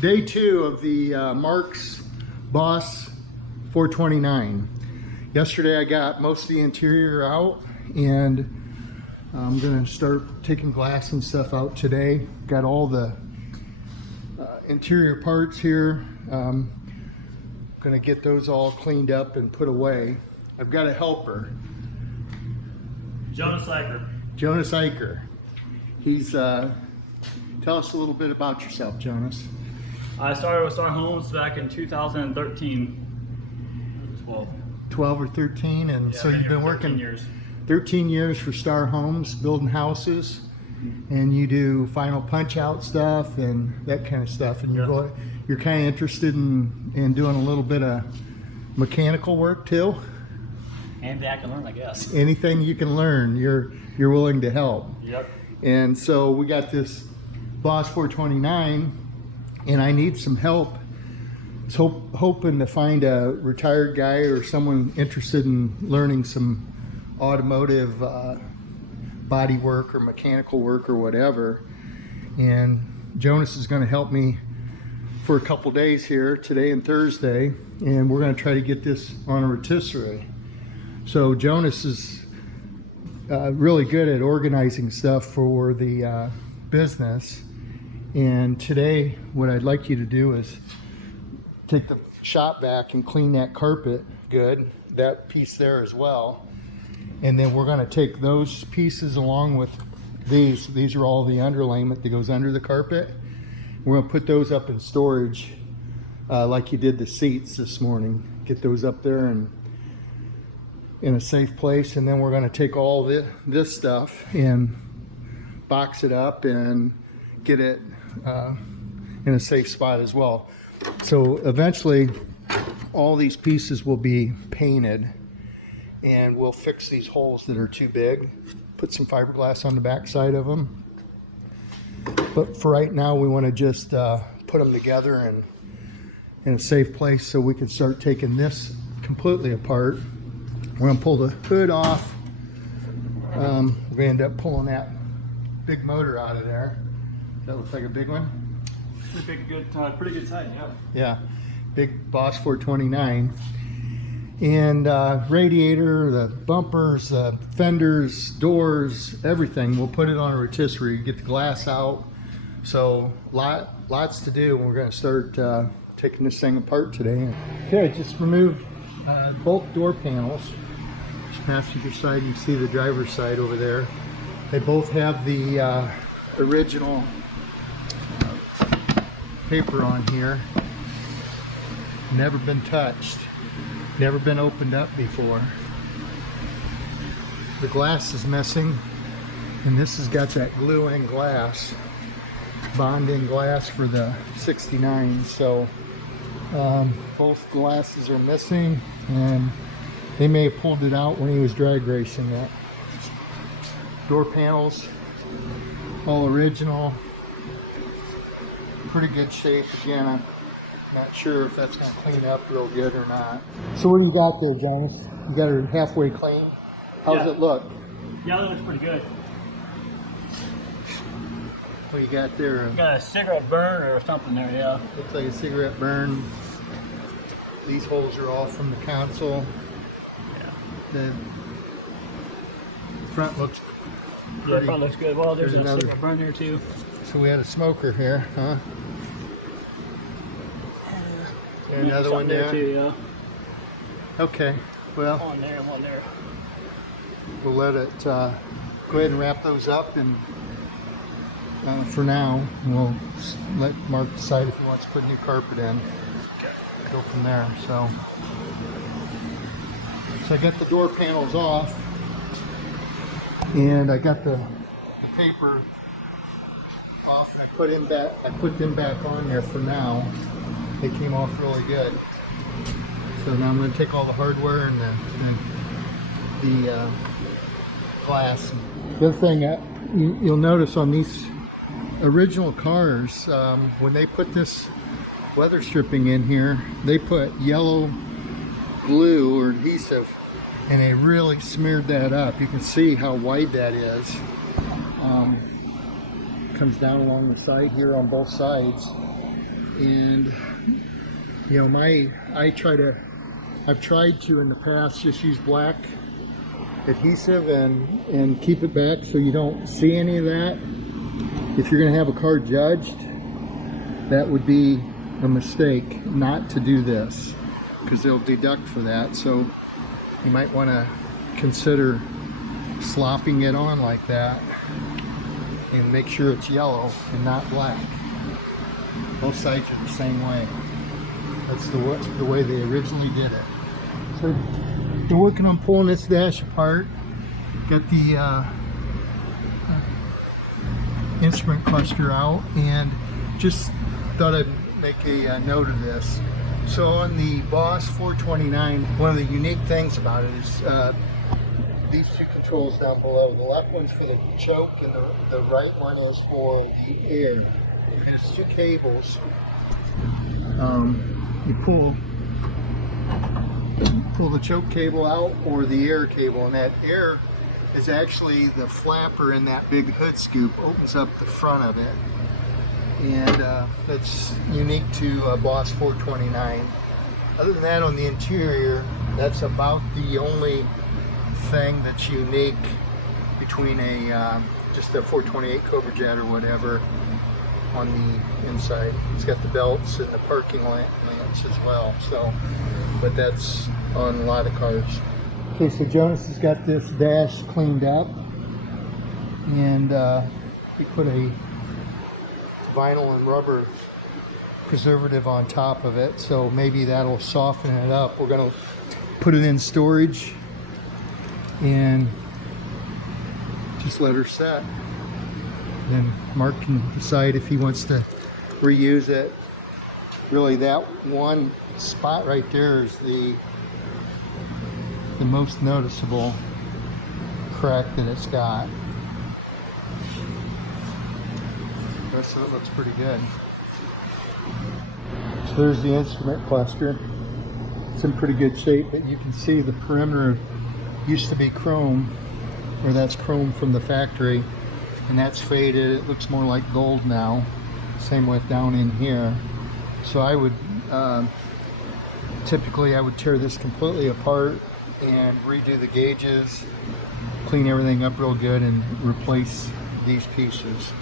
Day 2 of the Marks Boss 429. Yesterday I got most of the interior out, and I'm gonna start taking glass and stuff out today. Got all the interior parts here. Gonna get those all cleaned up and put away. I've got a helper. Jonas Eicher. Jonas Eicher. He's, tell us a little bit about yourself, Jonas. I started with Star Homes back in 2013. 12 or 13, and Yeah, so you've been working 13 years for Star Homes, building houses, and you do final punch out stuff and that kind of stuff, and you're kind of interested in doing a little bit of mechanical work too. Anything I can learn, I guess. Anything you can learn, you're willing to help. Yep. And so we got this Boss 429, and I need some help. I was hoping to find a retired guy or someone interested in learning some automotive body work or mechanical work or whatever. And Jonas is going to help me for a couple days here, today and Thursday, and we're going to try to get this on a rotisserie. So Jonas is really good at organizing stuff for the business. And today, what I'd like you to do is take the shop back and clean that carpet good, that piece there as well. And then we're going to take those pieces along with these. These are all the underlayment that goes under the carpet. We're going to put those up in storage like you did the seats this morning. Get those up there and in a safe place. And then we're going to take all this stuff and box it up and get it in a safe spot as well. So eventually all these pieces will be painted, and we'll fix these holes that are too big, put some fiberglass on the back side of them. But for right now we want to just put them together and in a safe place so we can start taking this completely apart. We're going to pull the hood off. We're going to end up pulling that big motor out of there. That looks like a big one. Pretty good size, yeah. Yeah, big Boss 429. And radiator, the bumpers, the fenders, doors, everything. We'll put it on a rotisserie, get the glass out. So lots to do, and we're going to start taking this thing apart today. Okay, I just removed both door panels. Passenger side, you can see the driver's side over there. They both have the original paper on here. Never been touched, never been opened up before. The glass is missing, and this has got that glue-in glass, bond-in glass for the 69. So both glasses are missing, and they may have pulled it out when he was drag racing it. Door panels, all original, pretty good shape. Again, I'm not sure if that's going to clean up real good or not. So what do you got there, Jonas? You got her halfway clean? How's it look? Yeah, it looks pretty good. What do you got there? Got a cigarette burn or something there, yeah. Looks like a cigarette burn. These holes are all from the console. The front looks pretty. Yeah, front looks good. Well, there's another cigarette burn there too. So we had a smoker here, huh? And another one there too, yeah. Okay, well, One there, one there. we'll let it go ahead and wrap those up, and for now we'll let Mark decide if he wants to put new carpet in. Go from there. So I got the door panels off, and I got the paper off, and I put them back on there for now. They came off really good. So now I'm going to take all the hardware and the glass. The other thing you'll notice on these original cars, when they put this weather stripping in here, they put yellow glue or adhesive, and they really smeared that up. You can see how wide that is. Comes down along the side here on both sides, And you know, I've tried to in the past just use black adhesive and keep it back so you don't see any of that. If you're going to have a car judged, that would be a mistake not to do this, because they'll deduct for that. So you might want to consider slopping it on like that and make sure it's yellow and not black. Both sides are the same way. That's the way they originally did it. So they're working on pulling this dash apart. Got the instrument cluster out, and just thought I'd make a note of this. So on the Boss 429, one of the unique things about it is these two controls down below. The left one's for the choke, and the right one is for the air. And it's two cables. You pull the choke cable out or the air cable, and that air is actually the flapper in that big hood scoop, opens up the front of it. And that's unique to Boss 429. Other than that, on the interior, that's about the only thing that's unique between a just a 428 Cobra Jet or whatever on the inside. It's got the belts and the parking lamps as well. So, but that's on a lot of cars. Okay, so Jonas has got this dash cleaned up, and we put a vinyl and rubber preservative on top of it, so maybe that'll soften it up. We're gonna put it in storage and just let her set. Then Mark can decide if he wants to reuse it. Really, that one spot right there is the most noticeable crack that it's got. The rest of it looks pretty good. So there's the instrument cluster. It's in pretty good shape, but you can see the perimeter used to be chrome, or that's chrome from the factory, and that's faded. It looks more like gold now. Same with down in here. So I would typically I would tear this completely apart and redo the gauges, clean everything up real good, and replace these pieces.